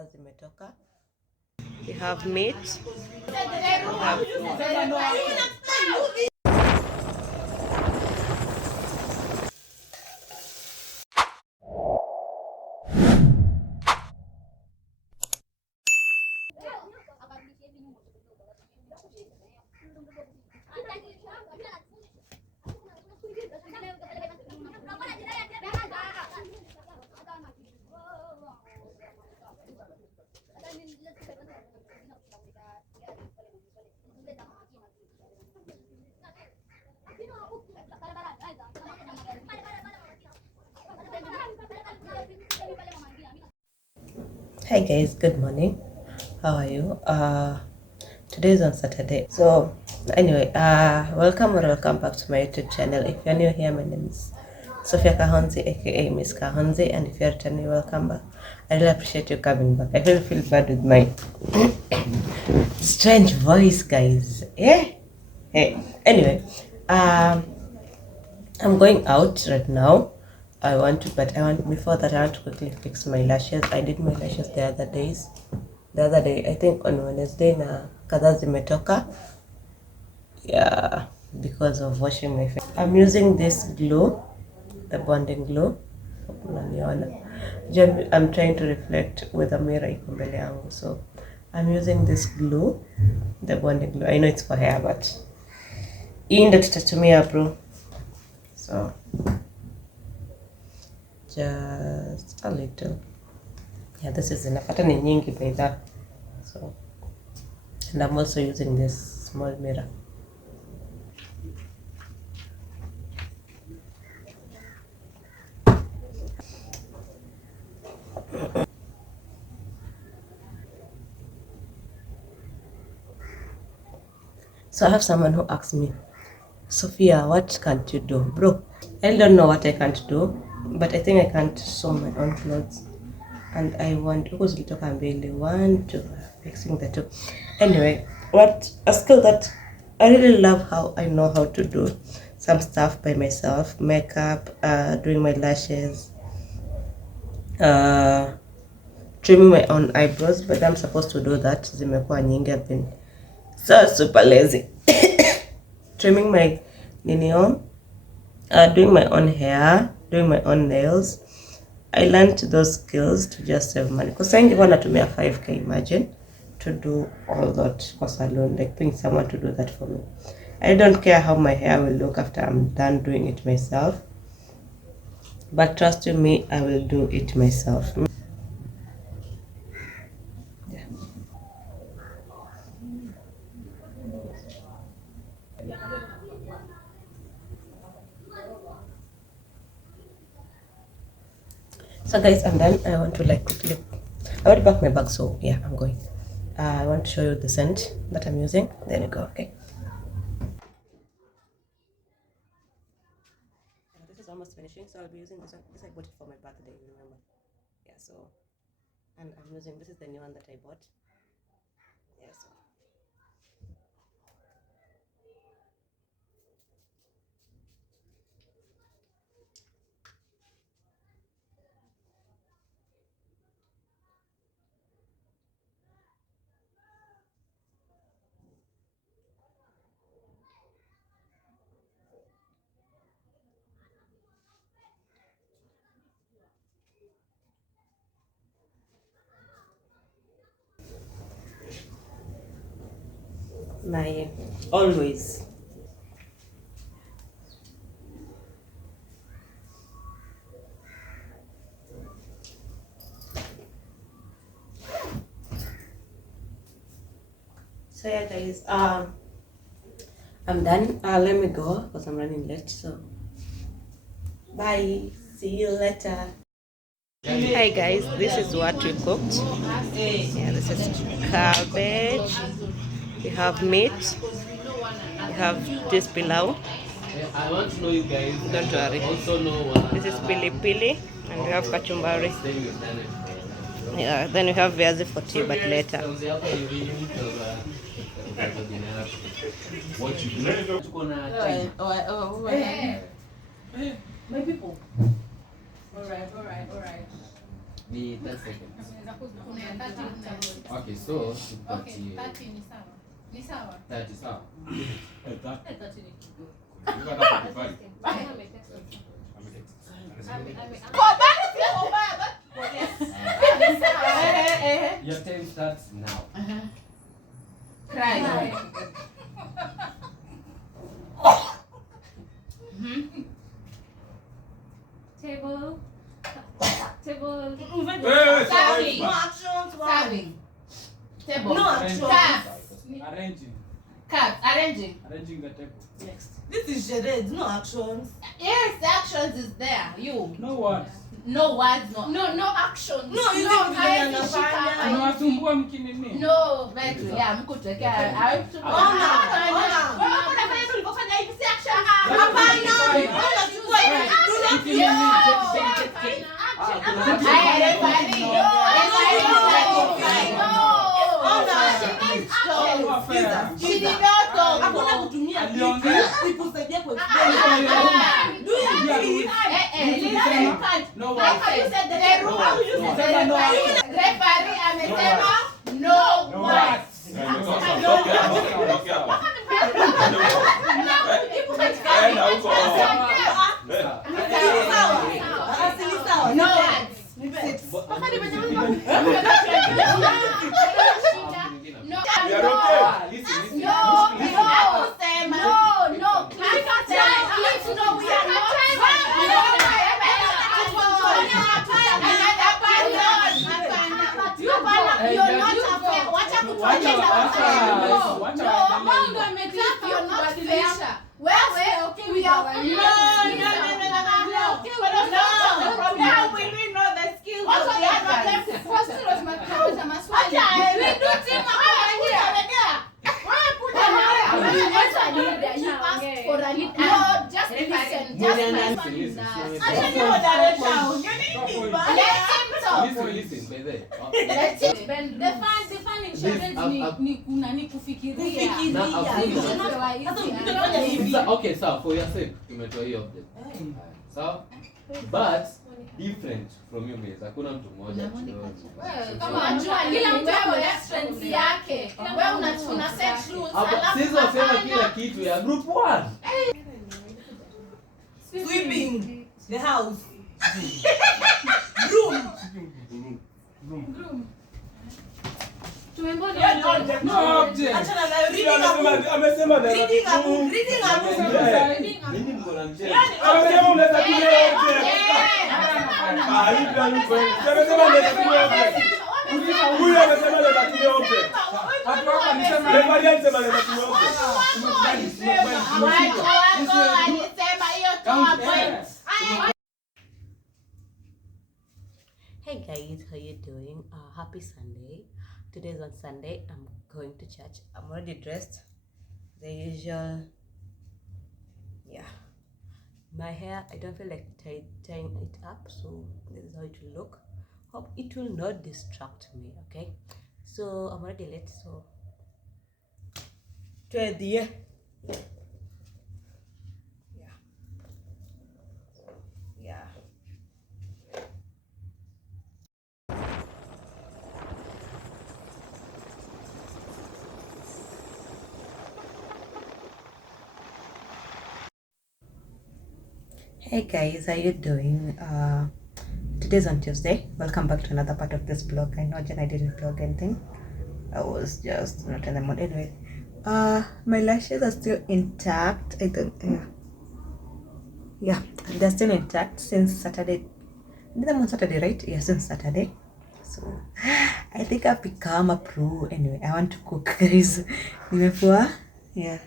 kadhaa zimetoka. We have meat. Hi guys, good morning. How are you? Today is on Saturday. So anyway, welcome back to my YouTube channel. If you're new here, my name is Sophia Kahonzi, aka Miss Kahonzi, and if you're returning, welcome back. I really appreciate you coming back. I really feel bad with my strange voice, guys. Yeah. Hey. Anyway, I'm going out right now. Before that, I want to quickly fix my lashes. I did my lashes the other day, I think on Wednesday, na kadhaa zimetoka. Yeah, because of washing my face. I'm using this glue, the bonding glue. I'm trying to reflect with a mirror iko mbele yangu. So I'm using this glue, the bonding glue. I know it's for hair, but hii ndio tutatumia bro. So just a little. Yeah, this is enough. Hata ni nyingi by that. So, and I'm also using this small mirror. So I have someone who asked me, Sophia, what can't you do? Bro, I don't know what I can't do, but I think I can't sew my own clothes. And I want to fixing the two. Anyway, what a skill that I really love how I know how to do some stuff by myself, makeup, doing my lashes, trimming my own eyebrows, but I'm supposed to do that. Zimekuwa nyingi. I've been so super lazy. Trimming my doing my own hair, doing my own nails. I learned those skills to just save money. Because I want to make 5K, imagine, to do all that for salon, like paying someone to do that for me. I don't care how my hair will look after I'm done doing it myself. But trust me, I will do it myself. Yeah. So guys, I'm done. I want to quickly, I want to pack my bag, so yeah, I'm going. I want to show you the scent that I'm using. There you go, okay. This is almost finishing, so I'll be using this one. This I bought it for my birthday, remember? Yeah, so, and I'm using, this is the new one that I bought. Yeah, so. My always. So yeah guys, I'm done. Let me go because I'm running late. So bye. See you later. Hi guys, this is what we cooked. Yeah, this is cabbage. We have meat. We have this pilau. I want to know you guys. Don't worry. Also know this is pili pili, and we have kachumbari. Yeah, then we have viazi for tea, but later. My people. All right. Ni 10 seconds. Okay, so okay, 30 ni sawa. Ni sawa. 30 sawa. 30 ni kidogo. Your time starts now. Cry. Table. Table. Serving. No actions. Serving. Table. No actions. Arranging. Cards. Arranging. Arranging the table. Next. This is charades. No actions. Yes, the actions is there. You. No words. No words. No actions. No, you no, didn't I do think she that. can. Unawasumbua mkinini. No, Betu. Yeah, mkutuwekea. Unafanya tulivyofanya hivi si action. Hapana. Hakuna kutumia Aliongea. ikusaidie kwa No words. Referee amesema no words. No. Okay, so for your sake, tumetoa hiyo object. So, but different from you guys. Hakuna mtu mmoja. Kama unajua kila mtu ana strength yake. Wewe una set rules. Sisi wasema kila kitu ya group 1. Sweeping the house. Broom. No object. Achana na reading a book. Amesema Reading a book. Reading a book. Nini mko na mchezo? Amesema unaweza tumia object. Hivi amesema unaweza tumia object. Huyu amesema unaweza tumia object. Watu wako alisema referee alisema unaweza tumia object. Alisema hiyo toa point. Hey guys, how you doing? Happy Sunday. Today's on Sunday. I'm going to church. I'm already dressed. The usual. Yeah. My hair, I don't feel like tying it up, so this is how it will look. Hope it will not distract me, okay? So I'm already late, so 20. Yeah. Hey guys, how you doing? Today's on Tuesday. Welcome back to another part of this vlog. I know Jen, I didn't vlog anything. I was just not in the mood anyway. My lashes are still intact. I don't. Yeah, they're still intact since Saturday. Did them on Saturday, right? Yeah, since Saturday. So I think I've become a pro. Anyway, I want to cook, guys. Yeah.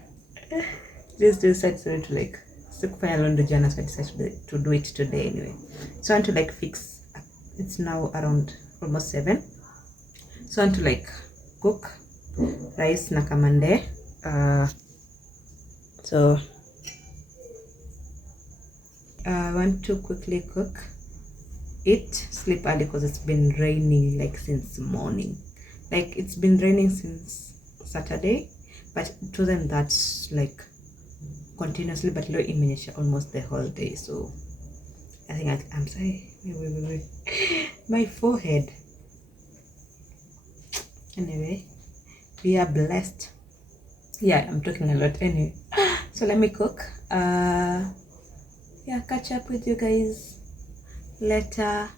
Just decided to like. Kufanya laundry jana, so I decided to do it today anyway. So I want to like fix. It's now around almost 7. So I want to like cook rice na kamande. So I want to quickly cook, eat, sleep early because it's been raining like since morning. Like it's been raining since Saturday, but it wasn't that like continuously, but low imenyesha almost the whole day. So I think I'm sorry. Wait. my forehead. Anyway, we are blessed. Yeah, I'm talking a lot anyway. So let me cook. Yeah, catch up with you guys later.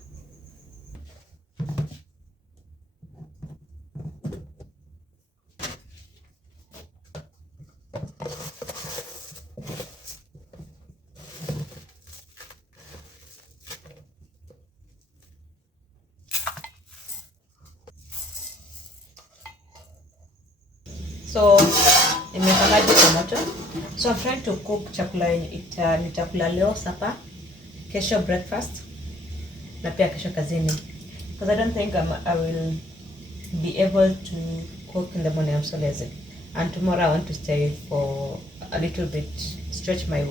So imepakaji tomato. So I'm trying to cook chakula nitakula leo supper, kesho breakfast, na pia kesho kazini. Because I don't think I will be able to cook in the morning. I'm so lazy. And tomorrow I want to stay for a little bit, stretch my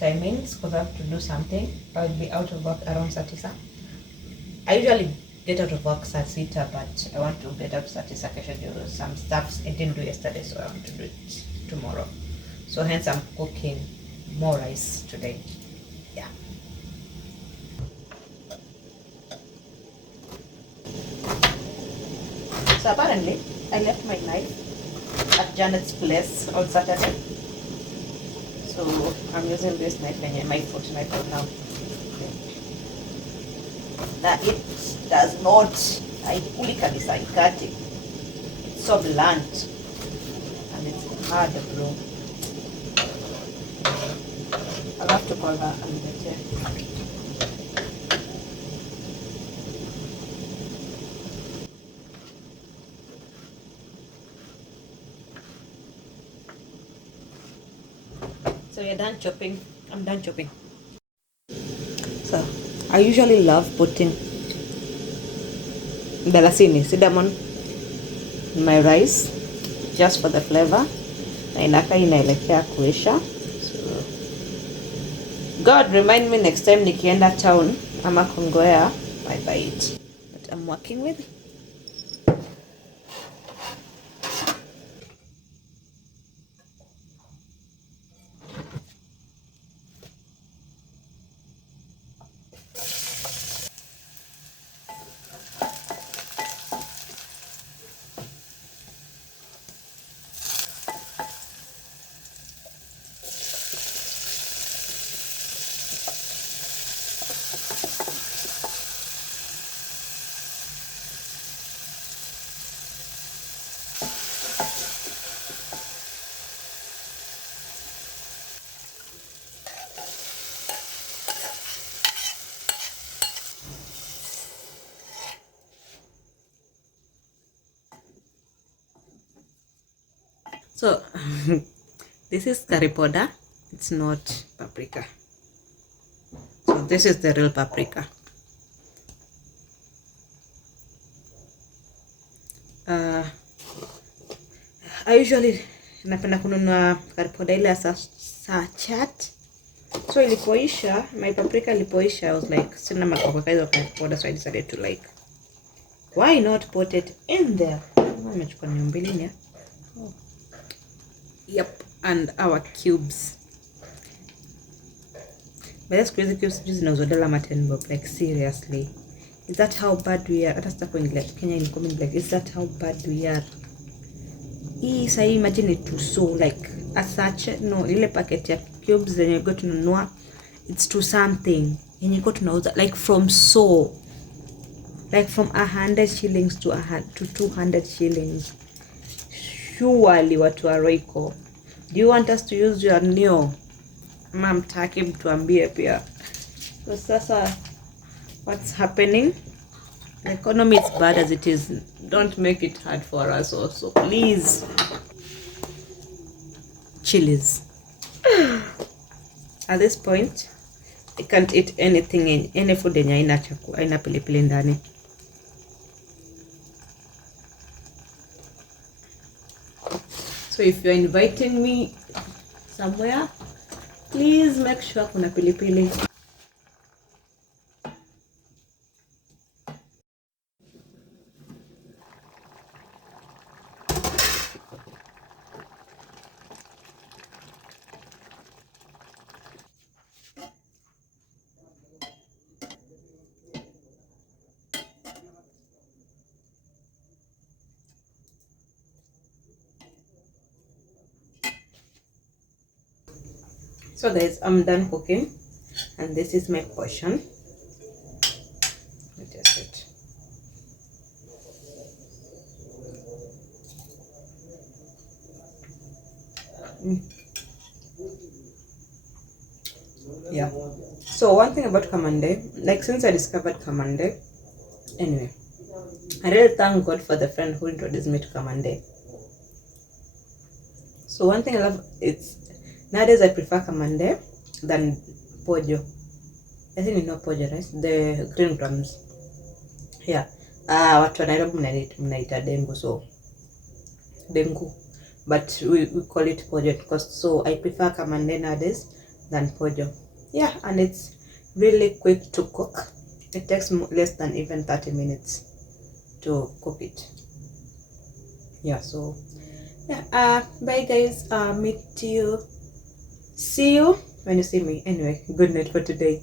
timings because I have to do something. I'll be out of work around Satisa. I usually get out of work Satita, but I want to get out Satisa kesho do some stuff I didn't do yesterday, so I want to do it tomorrow. So hence I'm cooking more rice today. Yeah. So apparently I left my knife at Janet's place on Saturday. So I'm using this knife and my foot knife now. Now it does not, haikuli kabisa, haikati. It's so blunt and it's hard bro. I'll have to call her and get it. So you're done chopping? I'm done chopping. So I usually love putting dalasini, cinnamon in my rice just for the flavor. Na inakaa inaelekea kuisha. So God remind me next time nikienda town ama Kongowea I buy it. But I'm working with. So this is curry powder. It's not paprika. So this is the real paprika. I usually napenda kununua curry powder ile sachet. So ilipoisha, my paprika ilipoisha, I was like, sina makopa hizo curry powder, so I decided to like, why not put it in there? Nimechukua mbili ni. Oh. Yep, and our cubes. But that's crazy cubes zinauzwa $10 10 bob. Like seriously, is that how bad we are? Hata sitako English Kenya in comment like, is that how bad we are? Hii sasa imagine it to so like a sachet, no, ile packet ya cubes zenye go tununua, it's to something yenye go tunauza like from so, like from 100 shillings to 200 shillings. Surely watu wa Royco, do you want us to use your neo? Mama mtaki mtuambie pia. So sasa what's happening? The economy is bad as it is. Don't make it hard for us also, please. Chilies. At this point, I can't eat anything, any food yenye haina pilipili ndani. So if you're inviting me somewhere, please make sure kuna pilipili. So guys, I'm done cooking, and this is my portion. Let me test it. Yeah. So one thing about Kamande, like since I discovered Kamande, anyway, I really thank God for the friend who introduced me to Kamande. So one thing I love, it's nowadays I prefer Kamande than Pojo. I think you know Pojo, right? The green drums. Yeah. Watu wa Nairobi mnaita dengu, so dengu. But we call it Pojo because so I prefer Kamande nowadays than Pojo. Yeah, and it's really quick to cook. It takes less than even 30 minutes to cook it. Yeah, so yeah, bye guys. See you when you see me. Anyway, good night for today.